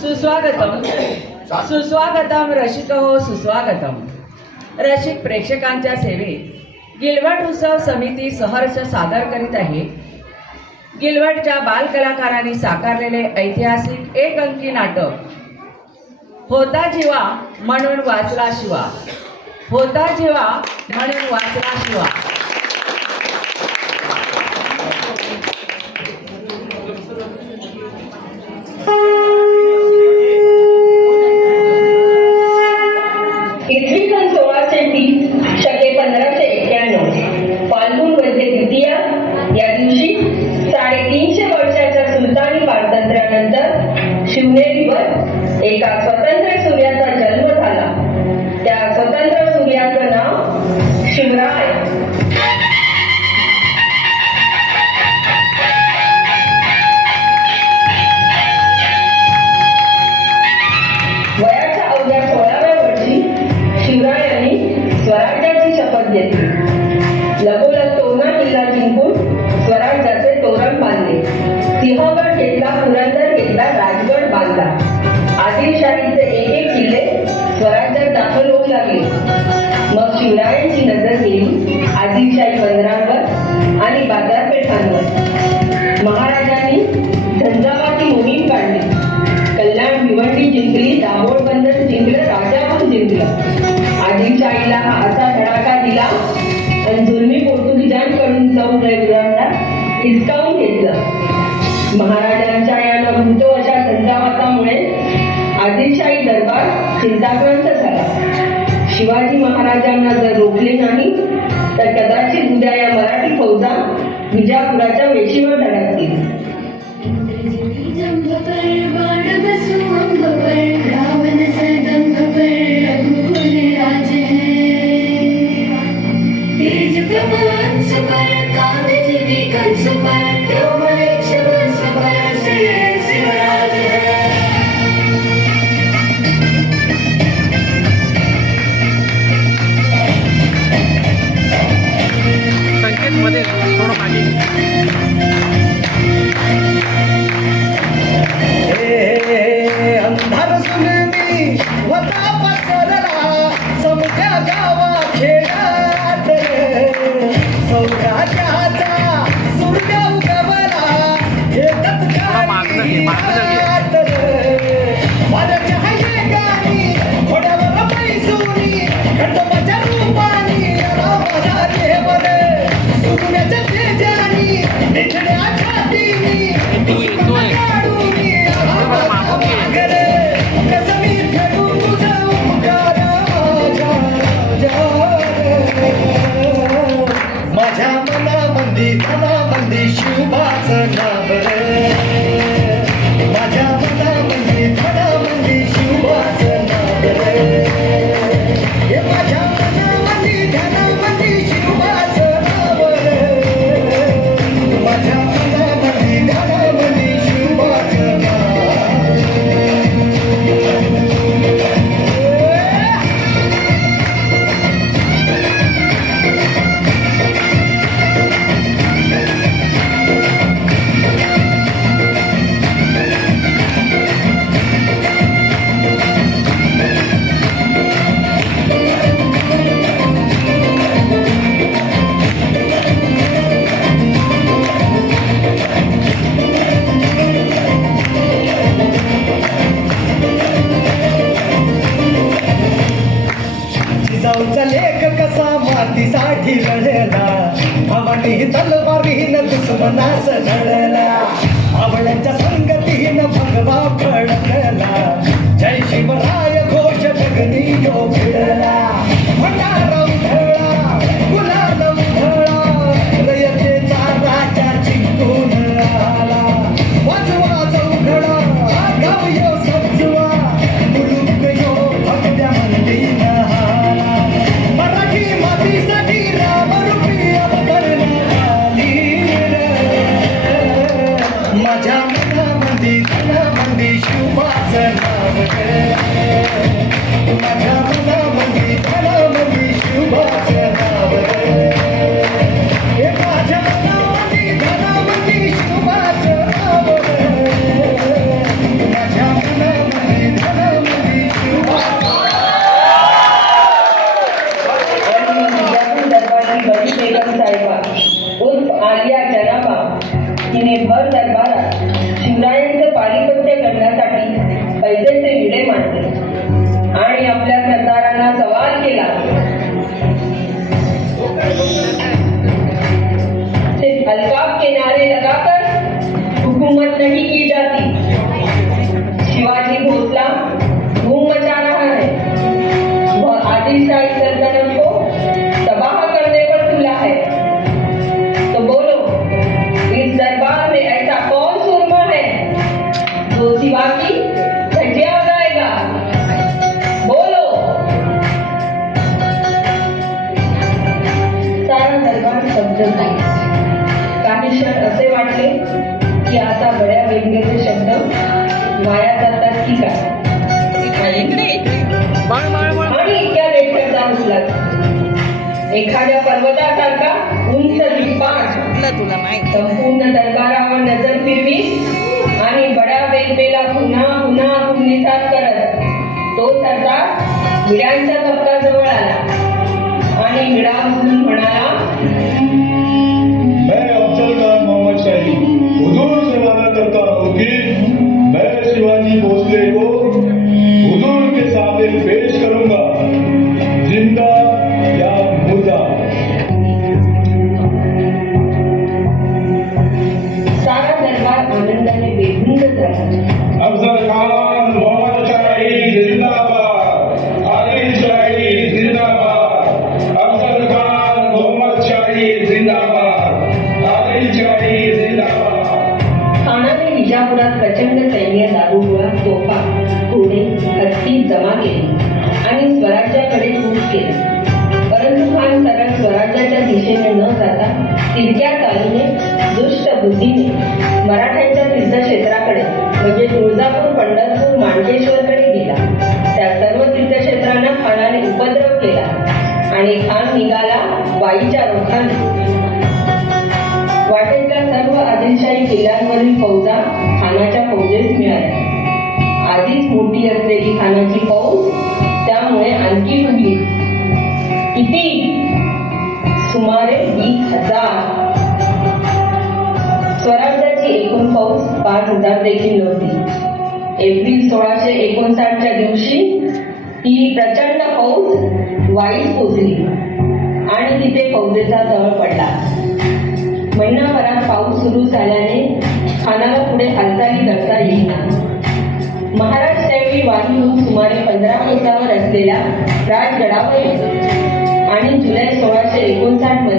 सुस्वागतम सुस्वागतम रसिक हो सुस्वागतम. रसिक प्रेक्षकांच्या सेवेत गिलवट उत्सव समिती सहर्ष सादर करीत आहे. गिलवटच्या बालकलाकारांनी साकारलेले ऐतिहासिक एक अंकी नाटक होता जीवा म्हणून वाचला शिवा. होता जीवा म्हणून वाचला शिवा. इसवी सन 1630 शके 1591 फाल्गुन वद्य द्वितीय या दिवशी 350 वर्षाच्या सुलतानी स्वातंत्र्यानंतर शिवनेरीवर एका स्वतंत्र सूर्याचा जन्म झाला. त्या स्वतंत्र सूर्याचं नाव शिवराय. वयाच्या अवघ्या 16व्या वर्षी शिवरायांनी स्वराज्याची शपथ घेतली. लगोलग तोरणा किल्ला जिंकून स्वराज्याचे तोरण बांधले. सिंहगड घेतला, पुरंदर घेतला, राजगड बांधला. आदिलशाहीचे एक एक किल्ले स्वराज्यात दाखल होऊ लागले. मग शिवरायांची नजर गेली आदिलशाही बंदरांवर आणि बाजारपेठांवर. महाराजांनी झंझावाती मोहीम काढली. कल्याण भिवंडी जिंकली, दाभोळ बंदर जिंकलं, राजापूर जिंकलं. आदिलशाहीला हा असा धडाका दिला आणि जुलमी पोर्तुगीजांकडून चौदा हिसकावून घेतलं. महाराजांच्या या नभूतो अशा झंझावातामुळे आदिलशाही दरबार चिंताक्रांत झाला. शिवाजी महाराजांना जर रोखले नाही तर कदाचित उद्या या मराठी फौजा विजापुराच्या वेशीवर धडकतील. मध्ये थोडं मागे अंधार सुनमी होता पसरला समुद्या गावा खेळात सौराज्याचा सूर्य उगवला हे तत्काळी माझ्या हाये गाणी घोड्यावर पैसुनी खंडोबाच्या रूपानी रामाला देवर सुगुण्याच्या तेजानी निखड्या छातीनी काढूनी कसमी फेडू तुझा उपकार माझ्या मनामंदी धनामंदी शिवबाचं नाव माझ्या मनामंदी धनामंदी शिवबाचं नाव हे माझ्या मनामंदी धनामंदी शिवबाचं नाव माझ्या मनामंदी धनामंदी शिवबाचं नाव. जिजाऊचा लेख कसा मातीसाठी लढला, भवानी तलवारीनं दुश्मनास लढला, आवळ्यांच्या संगतीनं भगवा फडकला, जय शिवराय घोष जगनी यो भिडला, भंडारा उधळला, गुलाल उधळला, रयतेचा राजा जिंकून आला, वाजवा चौघडा गाव यो सजवा, मुलुक यो भगव्या मंदीनं मराठी मातीसाठी रामरूपी अवतरणा आली माझ्या मनामंदी धनामंदी शिवबाचं नाव माझ्या मनामंदी धनामंदी शिवबाचं नाव हे माझ्या मनामंदी धनामंदी शिवबाचं नाव माझ्या शिवाजी भोसला धूम मचा रहा है, वह आदिलशाही सल्तनत को तबाह करने पर तुला है। तो बोलो, इस दरबार में ऐसा कौन सुरमा है जो शिवा की धज्जियां उड़ाएगा? बोलो। सारा दरबार स्तब्ध झाला। काही क्षण असे वाटले की आता बड्या वेगवेगळे शब्द वाया जातात की काय, बाळ बाळ बाळ आणि इतक्या रेटचा उचला एखाद्या पर्वतासारखा उंच दिग्पाठ संपूर्ण दरबारावर नजर फिरवी आणि बड्या वेगवेगळा पुन्हा पुन्हा पुननिसात करत तो सरदार विड्यांच्या कप्पाजवळ आला आणि विडा उचलून म्हणाला, मैं अफजल खान मोहम्मद शाही हुजूर से वादा करता हूँ कि मैं शिवाजी भोसले को हुजूर के सामने पेश करूंगा, जिंदा या मुर्दा। सारा दरबार आनंदाने बेधुंद झाला। अफजल खान मोहम्मद शाही जिंदाबाद, आदिल शाही जिंदाबाद, अफजल खान मोहम्मद शाही जिंदाबाद, आदिल शाही जिंदाबाद। खानाने विजापुरात प्रचंड सैन्य, दारुगोळा, तोफा, घोडे, हत्ती जमा केले आणि स्वराज्याकडे कूच केले. परंतु खान सरळ स्वराज्याच्या दिशेने न जाता तिरक्या चालीने, दुष्ट बुद्धीने मराठ्यांच्या तीर्थक्षेत्राकडे म्हणजे तुळजापूर, पंढरपूर, माणकेश्वरकडे गेला. त्या सर्व तीर्थक्षेत्रांना खानाने उपद्रव केला आणि खान निघाला वाईच्या रोखाने. वाटेतल्या सर्व आदिलशाही किल्ल्यांवरील फौजा खानाच्या फौजेस मिळाल्या. आधीच मोठी असलेली खानाची फौज त्यामुळे आणखी फुगली. किती? सुमारे 20,000. स्वराज्याची एकूण फौज 5,000 देखील नव्हती. एप्रिल 1659च्या दिवशी ही प्रचंड फौज वाईस पोचली आणि तिथे फौजेचा तळ पडला. महिनाभरात पाऊस सुरू झाल्याने खानाला पुढे हालचाली करता येईना. महाराज त्यावेळी वारीहून सुमारे 15 कोसावर असलेल्या राजगडावर होते आणि जुलै 1659